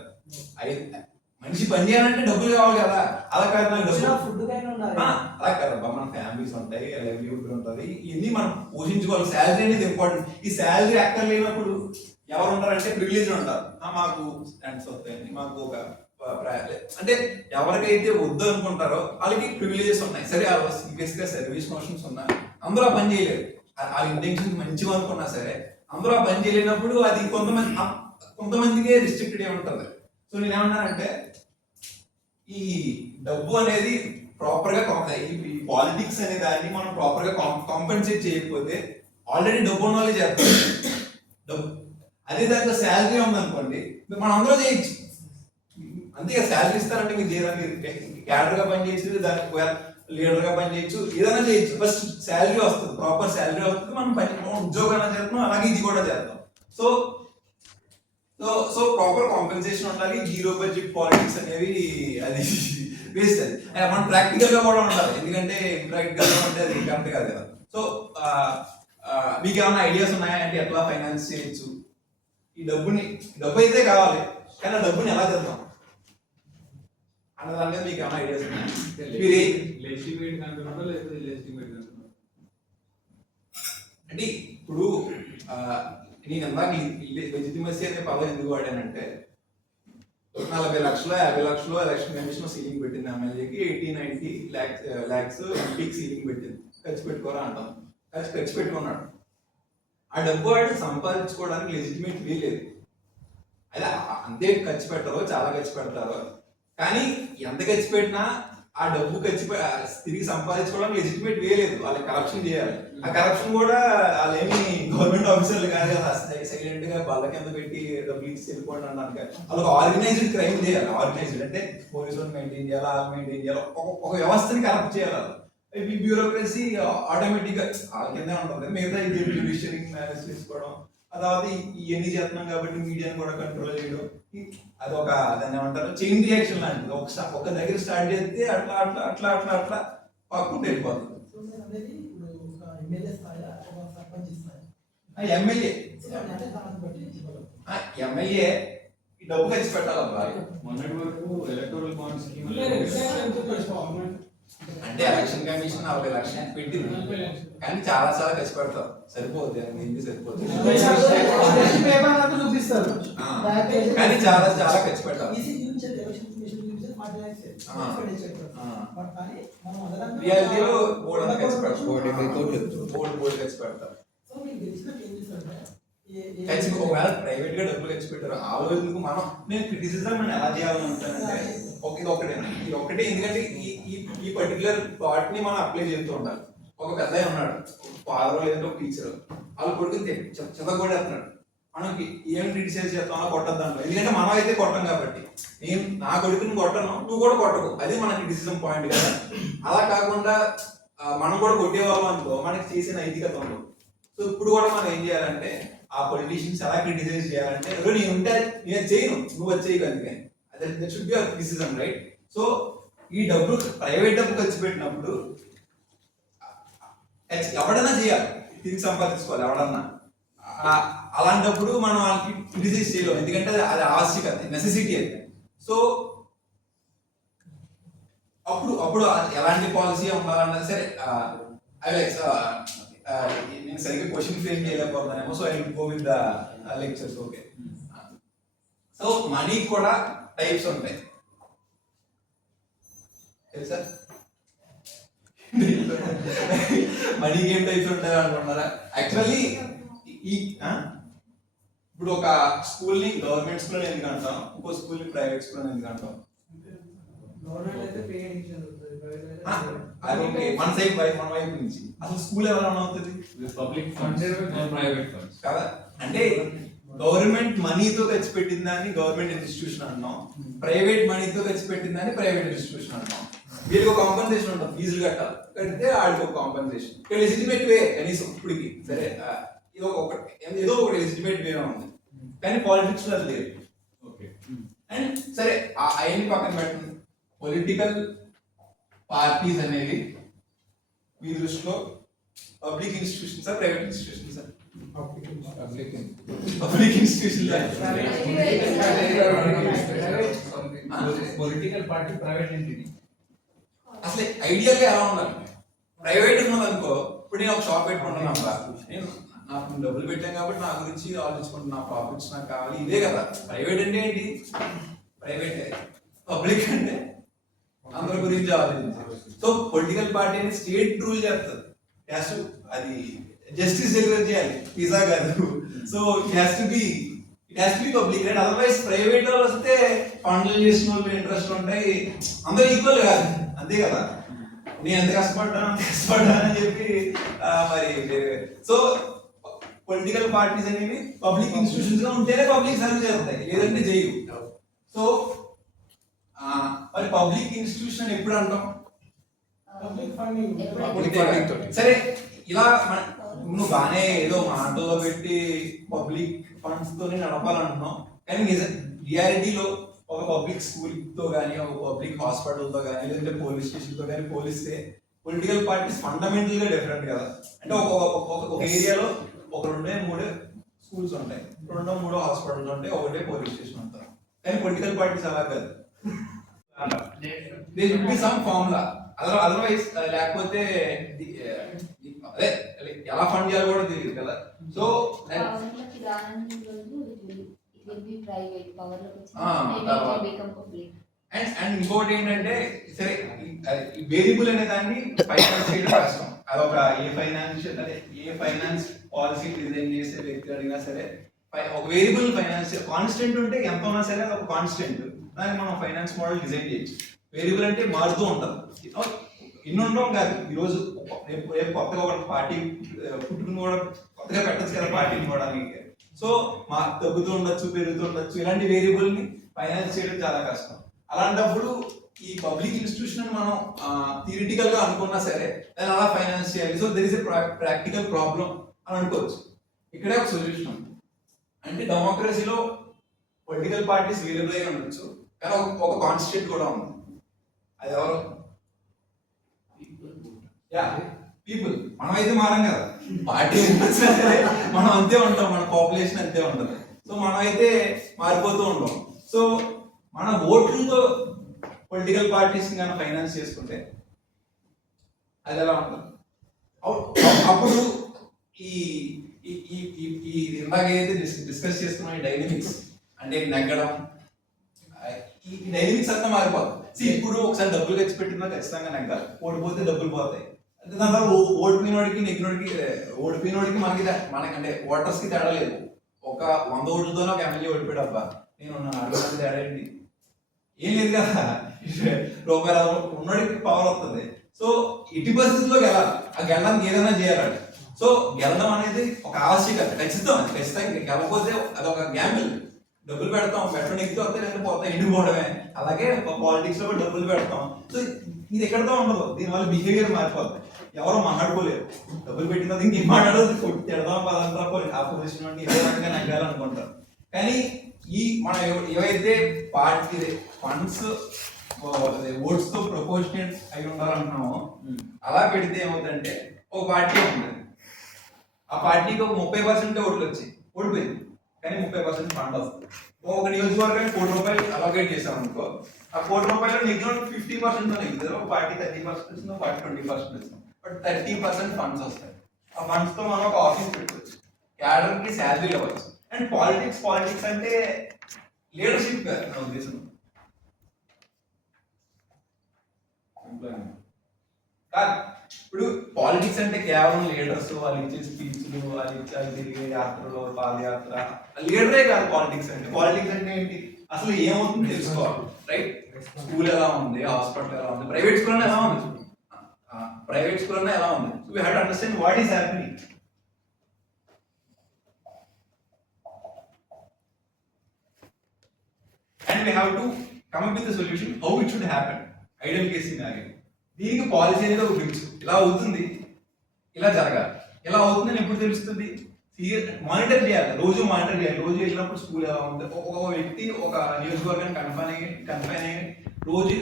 మనిషి పని చేయాలంటే డబ్బులు కావాలి కదా, అలా కాదు నాకు డబ్బులు అలా కదబ్బా, మన ఫ్యామిలీస్ ఉంటాయి, లైవ్లీహుడ్ ఉంటుంది, ఇవన్నీ మనం పోషించుకోవాలి. శాలరీ అనేది ఇంపార్టెంట్. ఈ శాలరీ అక్కర్లేనప్పుడు ఎవరు ఉంటారంటే ప్రివిలేజ్ ఉంటారు, మాకు స్టాండ్స్ వస్తాయండి, మాకు ఒక అంటే ఎవరికైతే వద్దు అనుకుంటారో వాళ్ళకి ప్రివిలేజెస్ ఉన్నాయి. సరే సీరియస్ గా సర్వీస్ మోషన్స్ ఉన్నా అందరూ ఆ పని చేయలేరు, వాళ్ళ ఇంటెన్షన్ మంచిగా అనుకున్నా సరే అందరూ ఆ పని చేయలేనప్పుడు అది కొంతమందికే రిస్ట్రిక్టెడ్ ఉంటుంది. సో నేనేమన్నానంటే ఈ డబ్బు అనేది ప్రాపర్ గా ఈ పాలిటిక్స్ అనే దాన్ని మనం ప్రాపర్ గా కాంపెన్సేట్ చేయకపోతే ఆల్రెడీ డబ్బు ఉన్న వాళ్ళే చేస్తారు డబ్బు. అదే దాంట్లో శాలరీ ఉందనుకోండి మనం అందరూ చేయొచ్చు, అంతే శాలరీ ఇస్తారంటే మీకు చేయడానికి క్యాడర్ గా పని చేయొచ్చు, దానికి లీడర్ గా పని చేయొచ్చు, ఏదైనా చేయొచ్చు. ఫస్ట్ శాలరీ వస్తుంది, ప్రాపర్ శాలరీ వస్తుంది, మనం పని ఉద్యోగాలు చేస్తున్నాం, అలాగే ఇది కూడా చేస్తాం. So so so proper compensation ఉండాలి. జీరో బడ్జెట్ పాలిటిక్స్ అనేవి అది వేస్ట్ అది మనం ప్రాక్టికల్ గా కూడా ఉండాలి, ఎందుకంటే ప్రాక్టికల్ గా ఉంటే అది కరెక్ట్ కాదు కదా. సో మీకు ఏమైనా ఐడియాస్ ఉన్నాయా అంటే ఎట్లా ఫైనాన్స్ చేయొచ్చు? ఈ డబ్బు అయితే కావాలి, కానీ ఆ డబ్బుని ఎలా తెద్దాం అన్నదాని మీద మీకు ఏమైనా ఐడియాస్ ఉన్నాయా? అంటే ఇప్పుడు నేను ఇందాక లెజిటిమసీ అనే పదం ఎందుకు వాడానంటే 40 లక్షలు 50 లక్షలు ఎలక్షన్ కమిషన్ సీలింగ్ పెట్టింది ఎమ్మెల్యేకి, 80-90 lakhs ఎంపీకి సీలింగ్ పెట్టింది, ఖర్చు పెట్టుకోరా అంటాం. ఖర్చు పెట్టుకున్నాడు, ఆ డబ్బు వాడు సంపాదించుకోవడానికి లెజిటిమేట్ వే లేదు. అదే అంతే ఖర్చు పెట్టరు, చాలా ఖర్చు పెడతారు, కానీ ఎంత ఖర్చు పెట్టినా ఆ డబ్బు తిరిగి సంపాదించుకోవడానికి లెజిటిమేట్ వే లేదు. వాళ్ళకి కరప్షన్ చేయాలి. ఆ కరప్షన్ కూడా వాళ్ళేమి గవర్నమెంట్ ఆఫీసర్లు కాదు కదా, సైలెంట్ గా బల్ల కింద పెట్టి డబ్బులు ఇచ్చి వెళ్ళిపోండి అన్నాను. వాళ్ళకి ఆర్గనైజ్డ్ క్రైమ్ చేయాలి. ఆర్గనైజ్డ్ అంటే పోలీసులను మెయింటైన్ చేయాలి, మెయింటైన్ చేయాలి, ఒక వ్యవస్థని కరప్ట్ చేయాలి. బ్యూరోక్రసీ ఆటోమేటిక్ గా వాళ్ళ కింద ఉంటుంది. మిగతా జ్యుడిషియరీ మేనేజ్ చేసుకోవడం, ఆ తర్వాత ఇవన్నీ చేస్తున్నాం కాబట్టి మీడియాని కూడా కంట్రోల్ చేయడం, అది ఒక దాన్ని ఏమంటారు చైన్ రియాక్షన్ లాంటిది. ఒక దగ్గర స్టార్ట్ చేస్తే అట్లా అట్లా అట్లా అట్లా అట్లా పక్కుంటే వెళ్ళిపోతుంది. ఎమ్మెల్యే ఈ డబ్బు ఖర్చు పెట్టాలబ్బా. మొన్నటి వరకు ఎలక్టోరల్ బాండ్ స్కీమ్ అంటే ఎలక్షన్ కమిషన్ 40 లక్షలు పెట్టింది, కానీ చాలా ఖర్చు పెడతారు. సరిపోద్ది ఎందుకు సరిపోద్ది, కానీ చాలా ఖర్చు పెట్టాలి. రియాలిటీలో బోర్డు అంతా ఖర్చు పెడతారు, బోర్డు ఖర్చు పెడతారు. ఒకవేళ ప్రైవేట్ గా డబ్బులు ఖర్చు పెట్టారు ఆ రోజులకు నేను క్రిటిసిజం ఎలా చేయాలనుకుంటానంటే ఇది ఒకటే, ఎందుకంటే ఈ పర్టికులర్ థాట్ ని మనం అప్లై చేస్తూ ఉండాలి. ఒక పెద్ద ఉన్నాడు, ఫాదర్ లేదంటే ఒక టీచర్, వాళ్ళ కొడుకుని చెత్తగొడేస్తున్నాడు. మనకి ఏం క్రిటిసైజ్ చేస్తామో కొట్టద్దు అంటాం, ఎందుకంటే మనం అయితే కొట్టం కాబట్టి. నేను నా కొడుకుని కొట్టను, నువ్వు కూడా కొట్టకు, అది మన క్రిటిసిజం పాయింట్ కదా. అలా కాకుండా మనం కూడా కొట్టేవాళ్ళం అనుకో, మనకి చేసిన నైతికత ఉండదు. సో ఇప్పుడు కూడా మనం ఏం చేయాలంటే ఆ పొలిటీషియన్స్ ఎలా క్రిటిసైజ్ చేయాలంటే నేను ఉంటే నేను చేయను, నువ్వు వచ్చేయకు, అందుకని that should be our criticism, right? So ఈ డబ్బు ప్రైవేట్ డబ్బు ఖర్చు పెట్టినప్పుడు ఎవడన్నా చేయాలి, తిరిగి సంపాదించుకోవాలి ఎవడన్నా. అలాంటప్పుడు మనం వాళ్ళకి క్రిటిసైజ్ చేయలేము, ఎందుకంటే అది ఆవశ్యకత, నెసెసిటీ అది. సో అప్పుడు ఎలాంటి పాలసీ ఉండాలన్నది సరే. నేను సరిగ్గా క్వశ్చన్ ఫ్రేమ్ చేయలేకపోతున్నానేమో, so I will go with the lectures. Okay, so money కూడా టైప్స్ ఉంటాయి తెలుసా? మనీకి ఏం టైప్స్ ఉంటాయి అనుకుంటున్నారా? యాక్చువల్లీ ఇప్పుడు ఒక స్కూల్ ని గవర్నమెంట్ స్కూల్ ఎందుకు అంటాం, ఇంకో స్కూల్ ని ప్రైవేట్ స్కూల్ ఎందుకు అంటాం? మన వైపు నుంచి అసలు స్కూల్ ఎలా రన్ అవుతుంది? పబ్లిక్ ఫండ్స్ ప్రైవేట్ ఫండ్స్ కదా. అంటే గవర్నమెంట్ మనీతో ఖర్చు పెట్టిన దాన్ని గవర్నమెంట్ ఇన్స్టిట్యూషన్ అంటున్నాం, ప్రైవేట్ మనీతో ఖర్చు పెట్టిన దాన్ని ప్రైవేట్ ఇన్స్టిట్యూషన్ అంటున్నాం. వీళ్ళకి ఒక కాంపన్సేషన్ ఉంటుంది, ఫీజులు కడితే వాడికి ఒక కాంపన్సేషన్. ఇక్కడ లెజిటిమేట్ వే కనీసం ఇప్పటికి సరే, ఏదో ఒకటి లెజిటిమేట్ వే ఉంది, కానీ పాలిటిక్స్ లో అది లేదు. ఓకే, అండ్ సరే అవన్నీ పక్కన పెట్టండి. పొలిటికల్ పార్టీస్ అనేది మీ దృష్టిలో public institutions private institutions? Public institution. Political party private entity. అసలు ఐడియల్ గా ఎలా ఉండాలి? ప్రైవేట్ ఉన్నది అనుకో, ఇప్పుడు నేను ఒక షాప్ పెట్టుకుంటున్నా, నేను నాకు డబ్బులు పెట్టాను కాబట్టి నా గురించి ఆలోచించుకుంటున్నా, ప్రాఫిట్స్ నాకు కావాలి, ఇదే కదా. ప్రైవేట్ అంటే ఏంటి? ప్రైవేట్. పబ్లిక్ అంటే అందరి గురించి ఆలోచించాలి. సో పొలిటికల్ పార్టీ అనేది స్టేట్ రూల్ చేస్తుంది, అది జస్టిస్ డెలివర్ చేయాలి, పిజ్జా కాదు. So it has to be public, right? Otherwise private వాళ్ళు వస్తే ఫండ్లు చేసిన వాళ్ళు ఇంట్రెస్ట్ ఉంటాయి, అందరూ ఈక్వల్ కాదు, అంతే కదా. నేను ఎంత కష్టపడ్డానని చెప్పి మరి. సో పొలిటికల్ పార్టీస్ అనేవి పబ్లిక్ ఇన్స్టిట్యూషన్స్ గా ఉంటేనే పబ్లిక్ సర్వ్ చేస్తాయి, లేదంటే చేయవు. సో మరి పబ్లిక్ ఇన్స్టిట్యూషన్ ఎప్పుడు అంటాం? సరే, ఇలా నువ్వు బాగానే ఏదో మాటల్లో పెట్టి పబ్లిక్ ఫండ్స్ తోనే నడపాలంటున్నావు, కానీ రియాలిటీలో ఒక పబ్లిక్ స్కూల్తో కానీ ఒక పబ్లిక్ హాస్పిటల్తో కానీ లేదంటే పోలీస్ స్టేషన్తో కానీ పోలిస్తే పొలిటికల్ పార్టీస్ ఫండమెంటల్గా డిఫరెంట్ కదా. అంటే ఒక ఏరియాలో ఒక 2-3 స్కూల్స్ ఉంటాయి, 2-3 హాస్పిటల్స్ ఉంటాయి, ఒకటే పోలీస్ స్టేషన్ ఉంటారు. కానీ పొలిటికల్ పార్టీస్ అలా కాదు, they should be some formula. Otherwise లేకపోతే అదే ఎలా ఫండ్ చేయాలో కూడా తెలియదు కదా. సో అండ్ ఇంకోటి ఏంటంటే సరే వేరియబుల్ అనే దాన్ని ఫైనాన్స్ చేయడం కష్టం. అదొక ఏ ఫైనాన్స్ పాలసీ డిజైన్ చేసే వ్యక్తి అడిగినా సరే ఒక వేరియబుల్ ఫైనాన్స్ కాన్స్టెంట్ ఉంటే ఎంత ఉన్నా సరే అది ఒక కాన్స్టెంట్, దానికి మనం ఫైనాన్స్ మోడల్ డిజైన్ చేయొచ్చు. వేరియబుల్ అంటే మారుతూ ఉంటుంది, ఇన్ని ఉండడం కాదు. ఈరోజు రేపు కొత్తగా ఒక పార్టీ పుట్టుకుని కూడా కొత్తగా పెట్టచ్చు కదా పార్టీని కూడా. సో తగ్గుతూ ఉండొచ్చు, పెరుగుతూ ఉండొచ్చు. ఇలాంటి వేరియబుల్ ని ఫైనాన్స్ చేయడం చాలా కష్టం. అలాంటప్పుడు ఈ పబ్లిక్ ఇన్స్టిట్యూషన్ మనం థియరిటికల్ గా అనుకున్నా సరే దాన్ని అలా ఫైనాన్స్ చేయాలి. So there is a practical problem అని అనుకోవచ్చు. ఇక్కడే ఒక సొల్యూషన్ ఉంది. అంటే డెమోక్రసీలో పొలిటికల్ పార్టీస్ వేరియబుల్ అయి ఉండొచ్చు, కానీ ఒక కాన్స్టిట్యూట్ కూడా ఉంది. అది ఎవరు? పీపుల్. మనం అయితే మారం కదా, పార్టీ సరే మనం అంతే ఉంటాం, మన పాపులేషన్ అంతే ఉంటుంది. సో మనం అయితే మారిపోతూ ఉంటాం. సో మన ఓట్లతో పొలిటికల్ పార్టీస్ కానీ ఫైనాన్స్ చేసుకుంటే అది ఎలా ఉంటుంది? అప్పుడు ఈ ఇందాకైతే డిస్కస్ చేసుకున్న ఈ డైనమిక్స్ అంటే నెగ్గడం, ఈ డైనమిక్స్ అంతా మారిపోతుంది. ఇప్పుడు ఒకసారి డబ్బులు ఖర్చు పెట్టినా ఖచ్చితంగా నెగ్గాలి, ఓడిపోతే డబ్బులు పోతాయి. అంటే దాని తర్వాత ఓడిపోయినోడికి ఓడిపోయినోడికి మనకంటే ఓటర్స్ కి తేడా లేదు. ఒక 100 ఓట్లతోనే ఒక ఎమ్మెల్యే ఓడిపోయాడు. అబ్బా నేను అడుగుతాను తేడా ఏంటి? ఏం లేదు కదా, రూపాయలు ఉన్నోడికి పవర్ వస్తుంది. సో ఇటు పరిస్థితుల్లో గెలాలి, ఆ గెలడానికి ఏదైనా చేయాలి. సో గెలడం అనేది ఒక ఆవశ్యకత, ఖచ్చితంగా గెలకపోతే అదొక గ్యాంబుల్. డబ్బులు పెడతాం, పెట్టడం ఎక్కితే వస్తాయి, రెండు పోతాయి, ఎండిపోవడమే. అలాగే పాలిటిక్స్ లో డబ్బులు పెడతాం. సో ఇది ఎక్కడితో ఉండదు, దీనివల్ల బిహేవియర్ మారిపోతుంది. ఎవరో మాట్లాడుకోలేరు, డబ్బులు పెట్టిన ఇంకేం మాట్లాడదు, తిడదాం పదంతా ఆపోజిషన్ అంటే ఇదే రకంగా నెగ్గాలనుకుంటారు. కానీ ఈ మనం ఏవైతే పార్టీ ఫండ్స్ ఓట్స్ తో ప్రపోర్షనేట్ అయి ఉండాలంటున్నామో అలా పెడితే ఏమవుతుందంటే ఒక పార్టీ ఉంది, ఆ పార్టీకి ఒక 30% ఓట్లు వచ్చాయి, ఓడిపోయింది. కానీ 30% ఫండ్ వస్తుంది. ఒక నియోజకవర్గానికి ₹1 అలొకేట్ చేసాం అనుకో, ఆ ₹1 నీకు 50% నెగ్గుతుంది. ఒక పార్టీ 30% వచ్చింది, పార్టీ 20% వచ్చింది, బట్ 30% ఫండ్స్ వస్తాయి. ఆ ఫండ్స్ తో మనం ఒక ఆఫీస్ పెట్టుకోవచ్చు, క్యాడర్ కి శాలరీ ఇవ్వచ్చు. అండ్ పాలిటిక్స్ అంటే లీడర్షిప్ కాదు నా ఉద్దేశం. ఇప్పుడు పాలిటిక్స్ అంటే కేవలం లీడర్స్, వాళ్ళు ఇచ్చే స్పీచ్లు, వాళ్ళు తిరిగే యాత్రలు, పాదయాత్ర, లీడరే కాదు. పాలిటిక్స్ అంటే ఏంటి, అసలు ఏమవుతుంది తెలుసుకోవాలి. రైట్? స్కూల్ ఎలా ఉంది, హాస్పిటల్ ఎలా ఉంది, ప్రైవేట్ స్కూల్ ఎలా ఉంది, so we have to understand what is happening. And we have to come up with the solution how it should happen. Ideal case scenario. దీనికి పాలసీ అనేది ఒక ఫిక్స్, ఇలా అవుతుంది, ఇలా జరగాలి, ఇలా అవుతుందని ఎప్పుడు తెలుస్తుంది? మానిటర్ చేయాలి, రోజు మానిటర్ చేయాలి. రోజు వెళ్ళినప్పుడు స్కూల్ ఎలా ఉంది, ఒక వ్యక్తి ఒక నియోజకవర్గాన్ని కన్ఫైన్ అయ్యి రోజు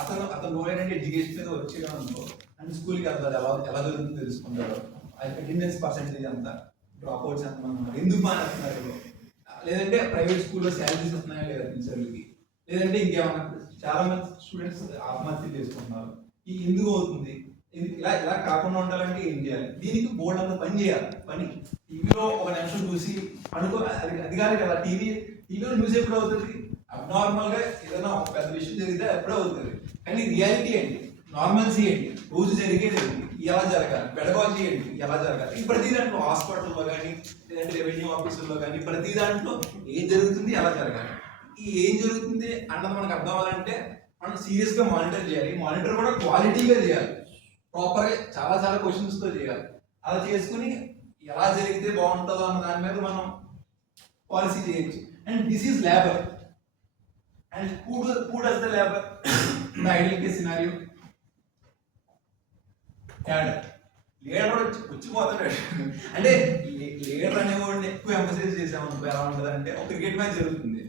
అతను రోజు ఏంటంటే ఎడ్యుకేషన్ మీద వచ్చేయడం అనుకో, అంటే స్కూల్కి వెళ్తాడు, ఎలా జరుగుతుందో తెలుసుకుంటాడు, అటెండెన్స్ పర్సెంటేజ్ ఎంత, డ్రాప్ అవుట్స్ ఎంత ఉన్నారు, ఎందుకు మానేస్తున్నారు, లేదంటే ప్రైవేట్ స్కూల్లో శాలరీస్ వస్తున్నాయా లేదా టీచర్లకి, లేదంటే ఇంకేమన్నా. చాలా మంది స్టూడెంట్స్ ఆత్మహత్యలు చేసుకుంటున్నారు. ఈ ఎందుకు అవుతుంది? ఇలా కాకుండా ఉండాలంటే ఏం చేయాలి? దీనికి బోర్డు అంతా పని చేయాలి. టీవీలో ఒక నిమిషం చూసి అనుకో, అది కాదు కదా. టీవీలో న్యూస్ ఎప్పుడు అవుతుంది? అబ్నార్మల్ గా ఏదైనా ఒక పెద్ద విషయం జరిగితే ఎప్పుడో అవుతుంది. కానీ రియాలిటీ ఏంటి, నార్మల్సీ ఏంటి, రోజు జరిగేది ఏంటి, ఎలా జరగాలి, పెడగాలజీ ఏంటి, ఎలా జరగాలి. ఈ ప్రతి దాంట్లో హాస్పిటల్లో కానీ లేదంటే రెవెన్యూ ఆఫీసుల్లో కానీ ప్రతి దాంట్లో ఏం జరుగుతుంది, ఎలా జరగాలి, ఈ ఏం జరుగుతుంది అన్నది మనకు అర్థం అవ్వాలంటే మనం సీరియస్ గా మానిటర్ చేయాలి. మానిటర్ కూడా క్వాలిటీగా చేయాలి, ప్రాపర్ గా చాలా క్వశ్చన్స్ తో చేయాలి. అలా చేసుకుని ఎలా జరిగితే బాగుంటుందో అన్న దాని మీద మనం పాలసీ చేయొచ్చు. And this is labour. And who does the labor in the ideal case scenario? Leader వచ్చిపోతాడు. అంటే లీడర్ అనేవాడిని ఎక్కువ ఎంఫసైజ్ చేసామనుకో ఎలా ఉంటుంది అంటే, ఒక క్రికెట్ మ్యాచ్ జరుగుతుంది,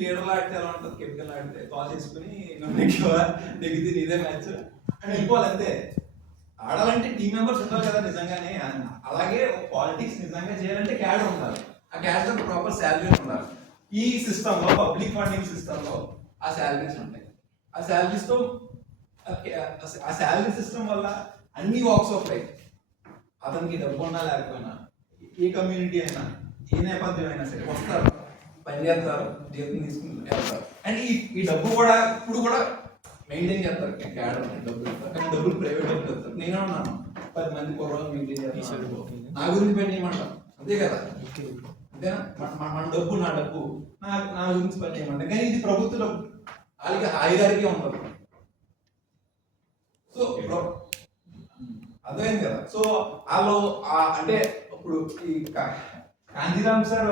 లీడర్లు ఆడితే ఎలా ఉంటుంది, కెమికల్ ఆడితే టాస్ వేసుకుని నెగితే నీదే మ్యాచ్ అని వెళ్ళిపోవాలి అంతే. ఆడాలంటే టీం మెంబర్స్ ఉండాలి కదా నిజంగానే. అలాగే పాలిటిక్స్ నిజంగా చేయాలంటే క్యాడర్ ఉండాలి. ఆ క్యాడర్ ప్రాపర్ శాలరీస్ ఉండాలి. ఈ సిస్టమ్ లో, పబ్లిక్ ఫండింగ్ సిస్టమ్ లో ఆ శాలరీస్ ఉంటాయి. ఆ శాలరీస్ తో ఆ శాలరీ సిస్టమ్ వల్ల అన్ని వాక్స్ ఆఫ్ లైఫ్, అతనికి డబ్బు ఉన్నా లేకపోయినా, ఏ కమ్యూనిటీ అయినా, ఏ నేపథ్యం అయినా సరే వస్తారు, పని చేస్తారు, జీతం తీసుకుని వెళ్తారు. అండ్ ఈ డబ్బు కూడా ఇప్పుడు కూడా మెయింటైన్ చేస్తారు. క్యాడర్ డబ్బులు ఇస్తారు, కానీ డబ్బులు ప్రైవేట్ డబ్బులు ఇస్తారు. నేనే ఉన్నాను 10 మంది కుర్రోళ్ళు మెయింటైన్ చేస్తాను, నా గురించి పని చేయమంటాం, అంతే కదా. అంతేనా? మన డబ్బు నా డబ్బు, నా గురించి పని చేయమంటాం. కానీ ఇది ప్రభుత్వ డబ్బు, వాళ్ళకి హాయిదారికే ఉంటుంది. సో అర్థమైంది కదా. సో వాళ్ళు అంటే ఇప్పుడు ఈ కాంతిరామ్ సార్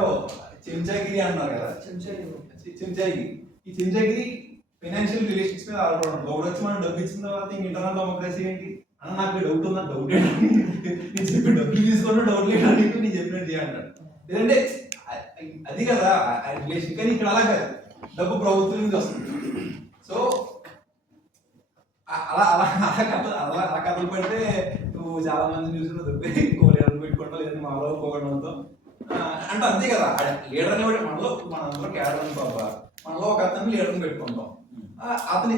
చెంచాగిరి అన్నారు కదా, చెంచాగిరి. ఈ చెంచాగిరి ఫైనాన్షియల్ రిలేషన్స్ మీద ఆధారపడడం. ఒకటి వచ్చి మనం డబ్బు ఇచ్చిన తర్వాత ఇంటర్నల్ డెమోక్రసీ ఏంటి అన్న, నాకు డౌట్ ఉందా, డౌట్ ఏంటి, నేను చెప్పి డబ్బులు తీసుకున్నా డౌట్ లేదా నీకు, నేను చెప్పినట్టు చేయంటాడు. లేదంటే అది కదా ఆ రిలేషన్. కానీ ఇక్కడ అలా కాదు, డబ్బు ప్రభుత్వం నుంచి వస్తుంది. సో అలా అలా అలా కథలు పడితే నువ్వు చాలా మంది చూసిన దొరికి లీడర్ పెట్టుకుంటావు, లేదంటే మాలో పోగడంతో అంటే అంతే కదా. లీడర్ అని మనందరూ క్యాడర్ అని బాబా, మనలో ఒక అతన్ని లీడర్ని పెట్టుకుంటాం, అతని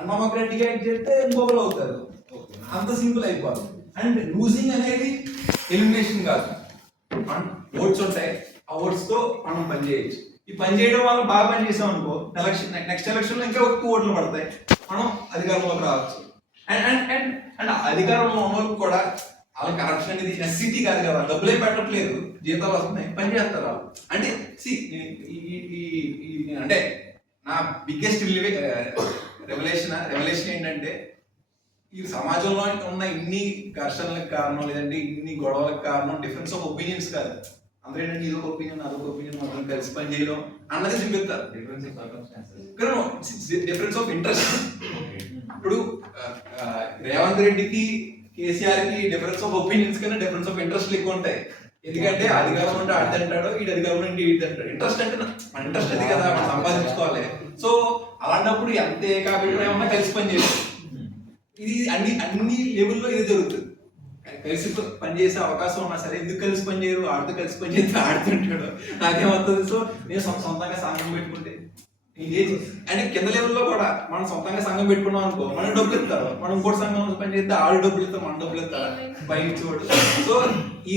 అన్డెమోక్రాటిక్ యాక్ట్ చేస్తే ఇంకొకరు అవుతారు, అంత సింపుల్ అయిపోతుంది. అండ్ లూజింగ్ అనేది ఎలిమినేషన్ కాదు, ఓట్స్ ఉంటాయి, ఆ ఓట్స్ తో మనం పని చేయొచ్చు. ఈ పని చేయడం వల్ల బాగా పని చేసాం అనుకో, నెక్స్ట్ ఎలక్షన్ లో ఇంకా ఎక్కువ ఓట్లు పడతాయి, మనం అధికారంలోకి రావచ్చు. అండ్ అండ్ అండ్ అండ్ అధికారంలో ఉన్న వాళ్ళకి కూడా వాళ్ళ కరప్షన్ అనేది నెసిటీ కాదు కదా, డబ్బులే పెట్టట్లేదు, జీతాలు వస్తున్నాయి, పని చేస్తారు వాళ్ళు. అంటే అంటే నా బిగ్గెస్ట్ రెవల్యూషన్ ఏంటంటే, ఈ సమాజంలో ఉన్న ఇన్ని ఘర్షణలకు కారణం, లేదంటే ఇన్ని గొడవలకు కారణం డిఫరెన్స్ ఆఫ్ ఒపీనియన్స్ కాదు. అందరూ ఏంటంటే ఇదొక ఒపీనియన్, అదొక ఒపీనియన్, మనం కలిసి పని చేయడం అన్నది చూపిస్తారు. Difference of interest. ఇప్పుడు రేవంత్ రెడ్డికి, కేసీఆర్ కి డిఫరెన్స్ ఆఫ్ ఒపీనియన్స్ కన్నా డిఫరెన్స్ ఆఫ్ ఇంట్రెస్ట్ ఎక్కువ ఉంటాయి. ఎందుకంటే అధికారం అంటే ఆడితే అంటాడు, ఈ అధికారం అంటే ఈడి అంటాడు. ఇంట్రెస్ట్ అంటే మన ఇంట్రెస్ట్ అది కదా, మనం సంపాదించుకోవాలి. సో అలాంటప్పుడు ఎంత ఏకాభిప్రాయం ఉన్నా కలిసి పని చేయాలి. ఇది అన్ని లెవెల్లో ఇది జరుగుతుంది. కలిసి పనిచేసే అవకాశం ఉన్నా సరే ఎందుకు కలిసి పని చేయరు, ఆడితో కలిసి పని చేస్తే ఆడుతుంటాడు, నాకేమవుతుంది. సో నేను సొంతంగా సంఘం పెట్టుకుంటే అంటే కింద లెవెల్లో కూడా మనం సొంతంగా సంఘం పెట్టుకున్నాం అనుకో, మనం డబ్బులు ఇస్తారు, మనం ఇంకోటి సంఘం పని చేస్తే ఆడు డబ్బులు ఇస్తారు, మన డబ్బులు ఇస్తారు, పైన చూడు. సో ఈ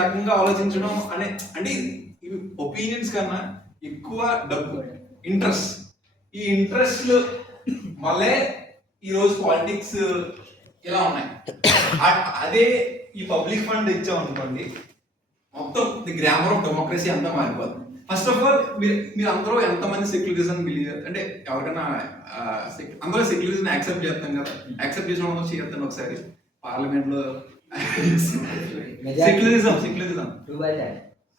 రకంగా ఆలోచించడం అంటే ఇవి ఒపీనియన్స్ కన్నా ఎక్కువ డబ్బు, ఇంట్రెస్ట్. ఈ ఇంట్రెస్ట్ వల్లే ఈరోజు పాలిటిక్స్ ఇలా ఉన్నాయి. అదే ఈ పబ్లిక్ ఫండ్ ఇచ్చాం అనుకోండి, మొత్తం ది గ్రామర్ ఆఫ్ డెమోక్రసీ అంతా మారిపోతుంది. ఫస్ట్ ఆఫ్ ఆల్ మీరు అందరూ ఎంతమంది సెక్యులరిజం బిలీవ్ చేస్తారు అంటే, ఎవరికైనా అందరూ సెక్యులరిజం యాక్సెప్ట్ చేస్తాం కదా, యాక్సెప్ట్ చేసిన వాళ్ళు చేస్తాను ఒకసారి పార్లమెంట్ లో. సెక్యులరిజం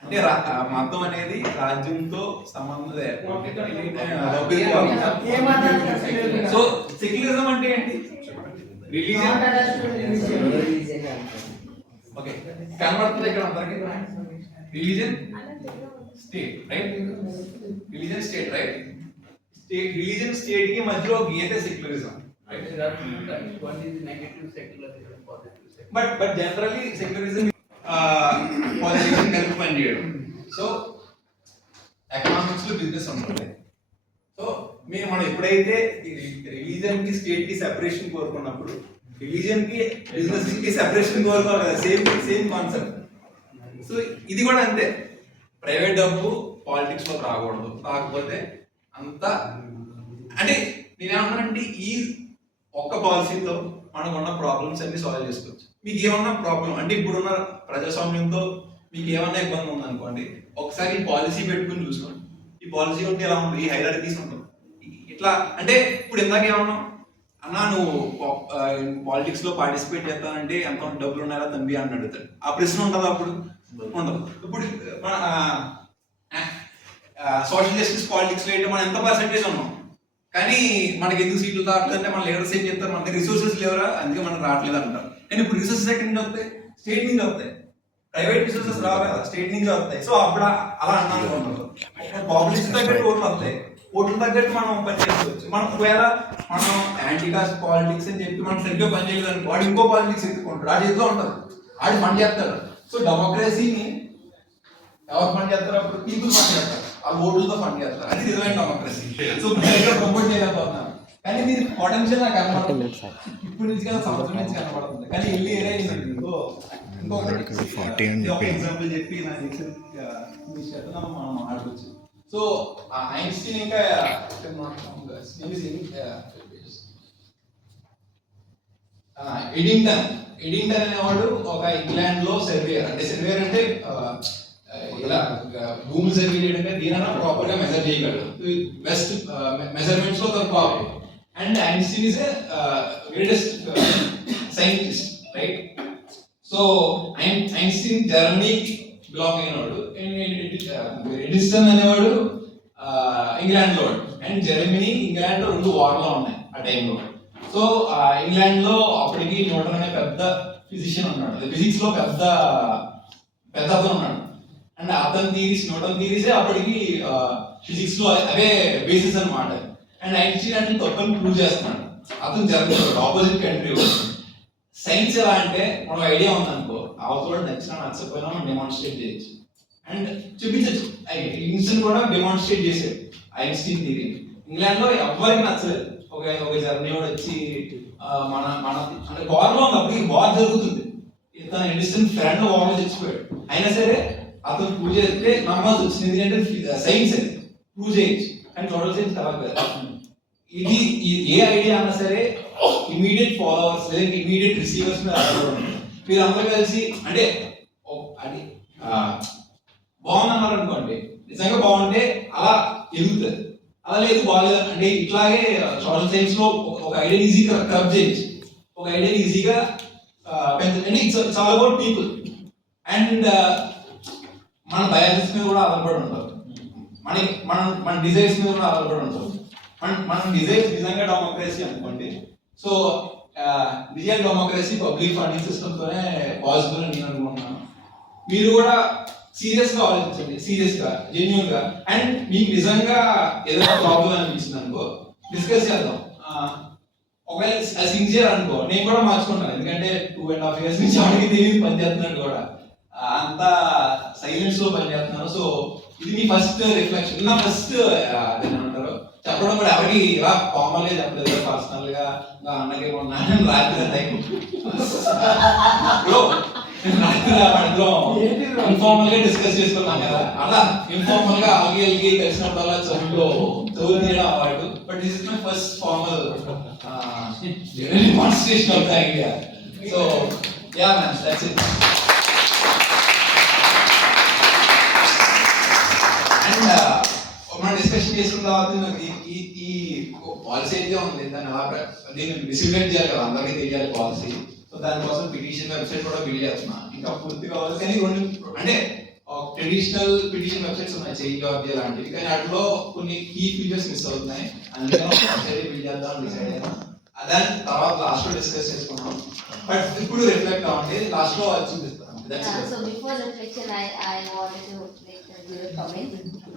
అంటే మతం అనేది రాజ్యంతో సంబంధం. సో సెక్యులరిజం అంటే ఏంటి? రిలీజియన్. ఓకే, కనబడుతుంది ఇక్కడ అందరికి. Religion state, right? Religion state, right? Religion state కి మధ్యలో గీతే secularism. But generally secularism politics కలిపి పని చేయడం. సో ఎకనామిక్స్ లో బిజినెస్ ఉంటుంది. సో మనం ఎప్పుడైతే రిలీజియన్ కి స్టేట్ కి సెపరేషన్ కోరుకున్నప్పుడు, రిలీజియన్ కి బిజినెస్ కి సెపరేషన్ కోరుకోవాలి కదా, సేమ్ కాన్సెప్ట్. సో ఇది కూడా అంతే, ప్రైవేట్ డబ్బు పాలిటిక్స్ లో రాకూడదు. రాకపోతే అంతా అంటే నేనేమన్నానంటే, ఈ ఒక్క పాలసీతో మనకు ఉన్న ప్రాబ్లమ్స్ అన్ని సాల్వ్ చేసుకోవచ్చు. మీకు ఏమన్నా ప్రాబ్లం అంటే ఇప్పుడున్న ప్రజాస్వామ్యంతో మీకు ఏమన్నా ఇబ్బంది ఉందనుకోండి, ఒకసారి ఈ పాలసీ పెట్టుకుని చూసుకోండి. ఈ పాలసీ ఉంటే ఎలా ఉంటుంది, ఈ హైరార్కీస్ ఉంటుంది. ఇట్లా అంటే ఇప్పుడు ఇందాక ఏమన్నా అన్నా, నువ్వు పాలిటిక్స్ లో పార్టిసిపేట్ చేస్తానంటే ఎంత డబ్బులు ఉన్నారా తంబి అని అడుగుతాడు. ఆ ప్రశ్న ఉంటుందా? అప్పుడు ఉండదు. ఇప్పుడు మన సోషల్ జస్టిస్ పాలిటిక్స్ లో అయితే మనం ఎంత పర్సెంటేజ్ ఉన్నాం, కానీ మనకి ఎందుకు సీట్లు రావట్లేదు అంటే మన లీడర్స్ ఏం చెప్తారు, మన రిసోర్సెస్ లేవరా అందుకే మనకు రావట్లేదు అంటారు. కానీ ఇప్పుడు రిసోర్సెస్ ఎక్కడి నుంచి వస్తాయి? స్టేట్ నుంచి వస్తాయి. ప్రైవేట్ బిజినెసెస్ రావు కదా, స్టేట్ నుంచి వస్తాయి. సో అప్పుడు అలా అన్నాను, పాపులేషన్ తగ్గట్టు ఓట్లు వస్తాయి, ఓట్లు తగ్గట్టు మనం పని చేసుకోవచ్చు. మనం ఒకవేళ మనం యాంటీ కాస్ట్ పాలిటిక్స్ అని చెప్పి మనం సరిగ్గా పని చేయలేదు, వాడు ఇంకో పాలిటిక్స్ ఎత్తుకుంటాడు, ఆడు చేస్తూ ఉంటారు, ఆడు ఫండ్ చేస్తాడు. సో డెమోక్రసీని ఎవరు ఫండ్ చేస్తారు? అప్పుడు పీపుల్ ఫండ్ చేస్తారు, ఆ ఓట్లతో ఫండ్ చేస్తారు. అది నిజమైన డెమోక్రసీ. సో ప్రమోట్ చేయలేకపోతున్నాను, కానీ దీని పొటెన్షియల్ నాకు కనబడుతుంది. ఇప్పుడు నుంచి కదా, సంవత్సరం నుంచి కనబడుతుంది, కానీ వెళ్ళి ఏదైంది ఇంకొక ఎగ్జాంపుల్ చెప్పి నాకు మనం ఆడుకోవచ్చు. సో ఐన్స్టీన్ ఇంకా ఎడింగ్టన్ అనేవాడు ఒక ఇంగ్లాండ్ లో సర్వేయర్. అంటే సర్వేయర్ అంటే ఇలా భూమి సర్వే చేయడం దీనైనా ప్రాపర్ గా మెజర్ చేయగలడు. బెస్ట్ మెజర్మెంట్స్ లో తన problem. And Einstein is greatest scientist, right? So Einstein జర్మనీకి బిలాంగ్ అయినవాడు, ఎడిసన్ అనేవాడు ఇంగ్లాండ్ లో. అండ్ జర్మనీ ఇంగ్లాండ్ రెండు వార్లో ఉన్నాయి ఆ టైంలో. సో ఇంగ్లాండ్ లో అప్పటికి న్యూటన్ అనే పెద్ద ఫిజిషియన్ ఉన్నాడు, ఫిజిక్స్ లో పెద్ద అతను ఉన్నాడు. అండ్ అతని థీరీస్, న్యూటన్ థీరీసే అప్పటికి ఫిజిక్స్ లో అవే బేసిస్ అన్నమాట. అండ్ ఐన్స్టీన్ అంటే తప్పని ప్రూవ్ చేస్తున్నాడు. అతను జర్మనీ ఆపోజిట్ కంట్రీ. సైన్స్ ఎలా అంటే మనం ఐడియా ఉందనుకో, అవతల నచ్చకపోయినా మనం డెమాన్స్ట్రేట్ చేయొచ్చు అండ్ చూపించచ్చు. ఇన్స్టెంట్ కూడా డెమాన్స్ట్రేట్ చేసాడు ఐన్స్టీన్ థియరీ. ఇంగ్లాండ్ లో ఎవరికి నచ్చలేదు. ఒక జర్మనీ వాడు వచ్చి మన మన అంటే వార్ లో ఉంది, అప్పటికి వార్ జరుగుతుంది, తన ఎడిసన్ ఫ్రెండ్ వార్ లో చచ్చిపోయాడు. అయినా సరే అతను ప్రూవ్ చేస్తే నమ్మాల్సి వచ్చింది, ఎందుకంటే సైన్స్ అది ప్రూవ్ చేయొచ్చు. కానీ టోటల్ సైన్స్ అలా కాదు. ఇది ఏ ఐడియా అన్నా సరే ఇమీడియట్ ఫాలోవర్స్ లేదా ఇమీడియట్ రిసీవర్స్ మీరందరూ కలిసి అంటే అది బాగుందన్నారు అనుకోండి, నిజంగా బాగుంటే అలా ఎదుగుతుంది. అలా లేదు బాగాలేదు అంటే ఇట్లాగే సోషల్ సైన్స్ లో ఒక ఐడియా ఈజీగా కరబ్ చేయొచ్చు, ఒక ఐడియా ఈజీగా పెంచండి. It's all about people. And మన బయాలజీస్ మీద కూడా ఆధారపడి ఉంటారు, మన డిజైర్స్ మీద కూడా ఆధారపడి ఉంటారు. మన డిజైర్స్ నిజంగా డెమోక్రసీ అనుకోండి. So real democracy public funding system తోనే పాసిబుల్ అని నేను అనుకుంటున్నాను. మీరు కూడా సీరియస్ గా ఆలోచించండి, సీరియస్ గా, జెన్యూన్ గా. అండ్ మీకు నిజంగా ఏదైనా ప్రాబ్లం అనిపించింది అనుకో, డిస్కస్ చేద్దాం. ఒకవేళ సిన్సియర్ అనుకో, నేను కూడా మార్చుకుంటాను, ఎందుకంటే 2.5 years నుంచి ఆడికి తెలియదు పని చేస్తున్నాడు కూడా, అంతా సైలెన్స్ లో పని చేస్తున్నాను. సో ఇది మీ ఫస్ట్ రిఫ్లెక్షన్. నా ఫస్ట్ ఏమంటారు చెప్పడం కూడా ఎవరికి ఇలా కామన్ గా చెప్పలేదు, పర్సనల్ గా అన్నకి రాత్రి టైం ఇన్ఫార్మల్ గా డిస్కస్ చేసుకున్నాం కదా, అలా ఇన్ఫార్మల్ గా అలిగి కలిసినప్పుడల్లా చదువు తీయడం award. But this is my first formal demonstration of the idea. So yeah ma'am, that's it. And మనం డిస్కషన్ చేసుకున్న తర్వాత ఈ పాలసీ అయితే ఉంది, దాన్ని అలా దీన్ని డిసిప్లిన్ చేయాలి కదా, అందరికీ తెలియాలి పాలసీ. సో దానికోసం పిటిషన్ వెబ్సైట్ కూడా బిల్డ్ చేస్తున్నా, ఇంకా పూర్తి కావాలి. కానీ రెండు అంటే ట్రెడిషనల్ పిటిషన్ వెబ్సైట్స్ ఉన్నాయి, చేయి లాంటివి, కానీ వాటిలో కొన్ని కీ ఫీచర్స్ మిస్ అవుతున్నాయి. అందుకని బిల్డ్ చేద్దాం డిసైడ్ అయ్యాను. దాని తర్వాత లాస్ట్ లో డిస్కస్ చేసుకున్నాం. బట్ ఇప్పుడు రిఫ్లెక్ట్ అవ్వండి, లాస్ట్ లో చూపిస్తాను. So before the reflection, I wanted to give a comment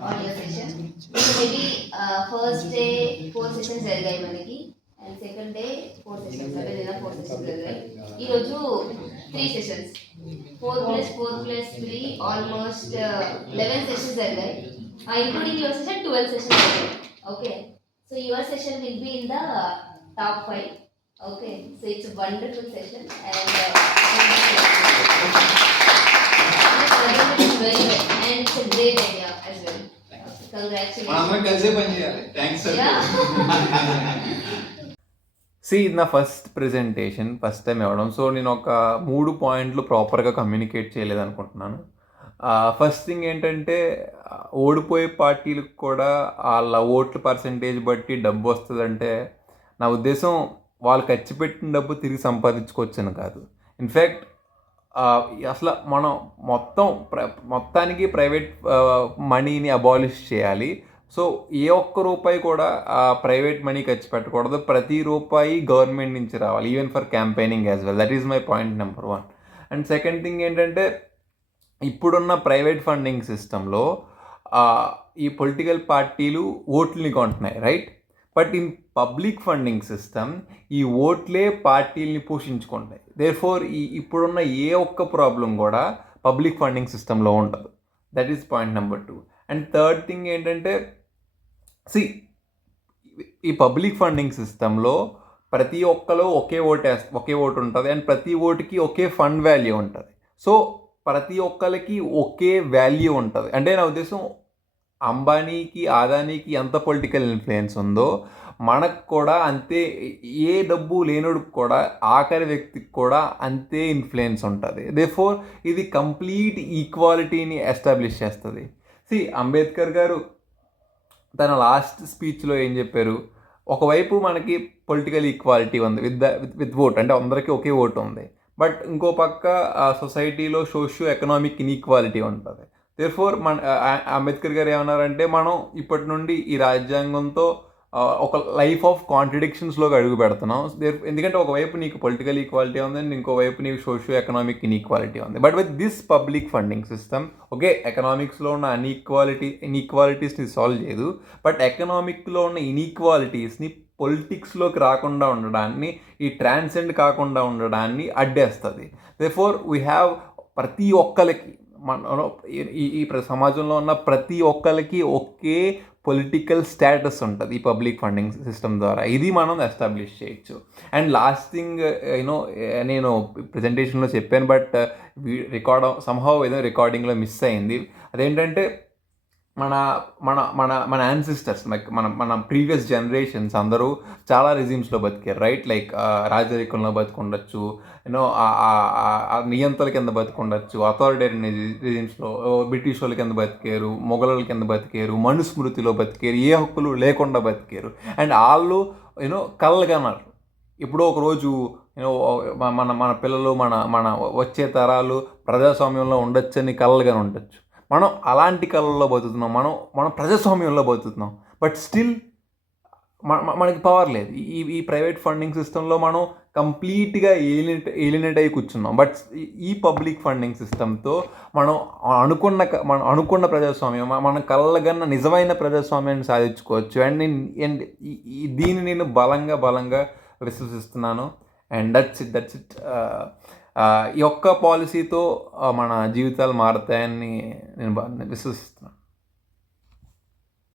on your session. So maybe first day 4 sessions జరిగాయి మనకి, and second day 4 sessions. అంటే నిన్న 4 sessions జరిగాయి. ఈ రోజు 3 sessions. 4+4+3 almost 11 sessions జరిగాయి. Including your session 12 sessions జరిగాయి. Okay. So your session will be in the top 5. Okay. So it's a wonderful session and very well, and it's a great idea as well. Congratulations. మనం కలిసే పని చేయాలి. Thanks sir. C ఇది నా first presentation, first time ఇవ్వడం. So నేను ఒక 3 పాయింట్లు ప్రాపర్గా కమ్యూనికేట్ చేయలేదనుకుంటున్నాను. ఫస్ట్ థింగ్ ఏంటంటే, ఓడిపోయే పార్టీలకు కూడా వాళ్ళ ఓట్ల పర్సంటేజ్ బట్టి డబ్బు వస్తుందంటే నా ఉద్దేశం వాళ్ళు ఖర్చు పెట్టిన డబ్బు తిరిగి సంపాదించుకోవచ్చని కాదు. ఇన్ఫ్యాక్ట్ అసలు మనం మొత్తానికి ప్రైవేట్ మనీని అబాలిష్ చేయాలి. సో ఏ ఒక్క రూపాయి కూడా ప్రైవేట్ మనీ ఖర్చు పెట్టకూడదు, ప్రతి రూపాయి గవర్నమెంట్ నుంచి రావాలి, even for campaigning as well. That is my point number 1. And second thing ఏంటంటే, ఇప్పుడున్న ప్రైవేట్ ఫండింగ్ సిస్టంలో ఈ పొలిటికల్ పార్టీలు ఓట్లని కొంటున్నాయి, right? But in public funding system ఈ ఓట్లే పార్టీల్ని పోషించుకుంటాయి. దేర్ఫోర్ ఇప్పుడున్న ఏ ఒక్క ప్రాబ్లం కూడా పబ్లిక్ ఫండింగ్ సిస్టంలో ఉండదు. That is point number 2. And third thing ఏంటంటే, ఈ పబ్లిక్ ఫండింగ్ సిస్టంలో ప్రతి ఒక్కరు ఒకే ఓటు ఉంటుంది, అండ్ ప్రతి ఓటుకి ఒకే ఫండ్ వాల్యూ ఉంటుంది. సో ప్రతి ఒక్కరికి ఒకే వాల్యూ ఉంటుంది. అంటే నా ఉద్దేశం, అంబానీకి అదానీకి ఎంత పొలిటికల్ ఇన్ఫ్లుయెన్స్ ఉందో మనకు కూడా అంతే, ఏ డబ్బు లేనోడికి కూడా ఆఖరి వ్యక్తికి కూడా అంతే ఇన్ఫ్లుయెన్స్ ఉంటుంది. దేర్ఫోర్ ఇది కంప్లీట్ ఈక్వాలిటీని ఎస్టాబ్లిష్ చేస్తుంది. అంబేద్కర్ గారు తన లాస్ట్ స్పీచ్లో ఏం చెప్పారు? ఒకవైపు మనకి పొలిటికల్ ఈక్వాలిటీ ఉంది విత్ ఓట్, అంటే అందరికీ ఒకే ఓటు ఉంది. బట్ ఇంకో పక్క సొసైటీలో సోషియో ఎకనామిక్ ఇన్ఈక్వాలిటీ ఉంటుంది. దేర్ఫోర్ అంబేద్కర్ గారు ఏమన్నారంటే, మనం ఇప్పటి నుండి ఈ రాజ్యాంగంతో ఒక లైఫ్ ఆఫ్ కాంట్రడిక్షన్స్లోకి అడుగు పెడుతున్నాం. ఎందుకంటే ఒకవైపు నీకు పొలిటికల్ ఈక్వాలిటీ ఉంది అండ్ ఇంకోవైపు నీకు సోషియో ఎకనామిక్ ఇన్ఈక్వాలిటీ ఉంది. But with this public funding system, okay, ఎకనామిక్స్లో ఉన్న ఇన్ఈక్వాలిటీస్ని సాల్వ్ చేయదు, బట్ ఎకనామిక్లో ఉన్న ఇన్ఈక్వాలిటీస్ని పొలిటిక్స్లోకి రాకుండా ఉండడాన్ని, ఈ ట్రాన్సెండ్ కాకుండా ఉండడాన్ని అడ్డేస్తుంది. దేర్ఫోర్ వీ హ్యావ్ ప్రతి ఒక్కరికి ఈ సమాజంలో ఉన్న ప్రతి ఒక్కరికి ఒకే పొలిటికల్ స్టేటస్ ఉంటుంది ఈ పబ్లిక్ ఫండింగ్ సిస్టమ్ ద్వారా. ఇది మనం ఎస్టాబ్లిష్ చేయొచ్చు. అండ్ లాస్ట్ థింగ్, నేను ప్రజెంటేషన్లో చెప్పాను, బట్ రికార్డింగ్లో మిస్ అయింది. అదేంటంటే, మన మన మన మన యాన్సిస్టర్స్, లైక్ మన ప్రీవియస్ జనరేషన్స్ అందరూ చాలా రెజిమ్స్లో బతికారు, రైట్? లైక్ రాజరికంలో బతుకుండొచ్చు, నియంత్రణ కింద బతుకుండొచ్చు, అథారిటేరియన్ రెజిమ్స్లో బ్రిటిష్ వాళ్ళ కింద బతికారు, మొఘలుల కింద బతికారు, మనుస్మృతిలో బతికారు, ఏ హక్కులు లేకుండా బతికారు. అండ్ వాళ్ళు కళ్ళగన్నారు, ఎప్పుడో ఒకరోజు మన పిల్లలు, మన వచ్చే తరాలు ప్రజాస్వామ్యంలో ఉండొచ్చని కళ్ళగానే ఉండొచ్చు. మనం అలాంటి కళల్లో బతుకుతున్నాం, మనం ప్రజాస్వామ్యంలో బతుకుతున్నాం. బట్ స్టిల్ మనకి పవర్ లేదు. ఈ ప్రైవేట్ ఫండింగ్ సిస్టంలో మనం కంప్లీట్గా ఏలినేట్ అయ్యి కూర్చున్నాం. బట్ ఈ పబ్లిక్ ఫండింగ్ సిస్టంతో మనం అనుకున్న ప్రజాస్వామ్యం, మన కళ్ళగన్న నిజమైన ప్రజాస్వామ్యాన్ని సాధించుకోవచ్చు. అండ్ దీన్ని నేను బలంగా విశ్వసిస్తున్నాను. And that's it. ఈ ఒక్క పాలసీతో మన జీవితాలు మారుతాయని నేను విశ్వసిస్తున్నాను.